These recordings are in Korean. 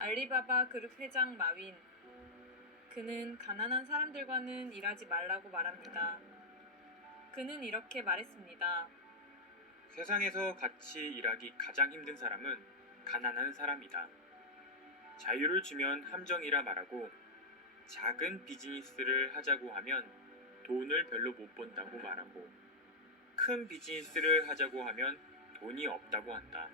알리바바 그룹 회장 마윈. 그는 가난한 사람들과는 일하지 말라고 말합니다. 그는 이렇게 말했습니다. 세상에서 같이 일하기 가장 힘든 사람은 가난한 사람이다. 자유를 주면 함정이라 말하고 작은 비즈니스를 하자고 하면 돈을 별로 못 번다고 말하고 큰 비즈니스를 하자고 하면 돈이 없다고 한다.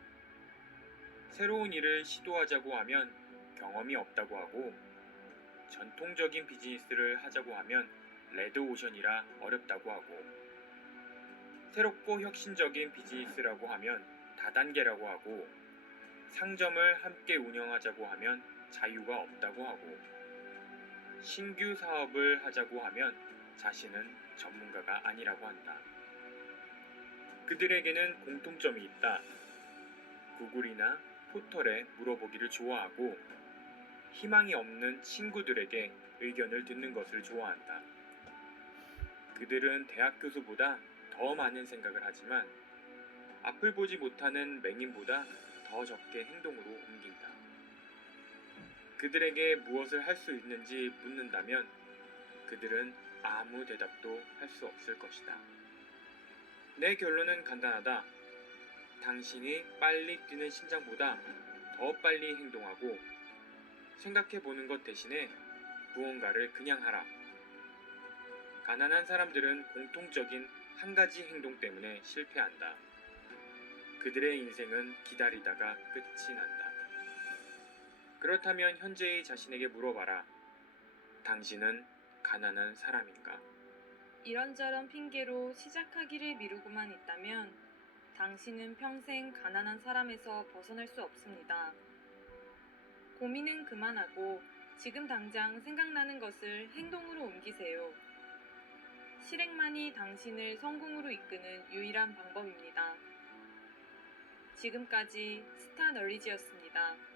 새로운 일을 시도하자고 하면 경험이 없다고 하고 전통적인 비즈니스를 하자고 하면 레드오션이라 어렵다고 하고 새롭고 혁신적인 비즈니스라고 하면 다단계라고 하고 상점을 함께 운영하자고 하면 자유가 없다고 하고 신규 사업을 하자고 하면 자신은 전문가가 아니라고 한다. 그들에게는 공통점이 있다. 구글이나 포털에 물어보기를 좋아하고 희망이 없는 친구들에게 의견을 듣는 것을 좋아한다. 그들은 대학 교수보다 더 많은 생각을 하지만 앞을 보지 못하는 맹인보다 더 적게 행동으로 옮긴다. 그들에게 무엇을 할 수 있는지 묻는다면 그들은 아무 대답도 할 수 없을 것이다. 내 결론은 간단하다. 당신이 빨리 뛰는 심장보다 더 빨리 행동하고 생각해 보는 것 대신에 무언가를 그냥 하라. 가난한 사람들은 공통적인 한 가지 행동 때문에 실패한다. 그들의 인생은 기다리다가 끝이 난다. 그렇다면 현재의 자신에게 물어봐라. 당신은 가난한 사람인가? 이런저런 핑계로 시작하기를 미루고만 있다면 당신은 평생 가난한 사람에서 벗어날 수 없습니다. 고민은 그만하고 지금 당장 생각나는 것을 행동으로 옮기세요. 실행만이 당신을 성공으로 이끄는 유일한 방법입니다. 지금까지 스타 널리지였습니다.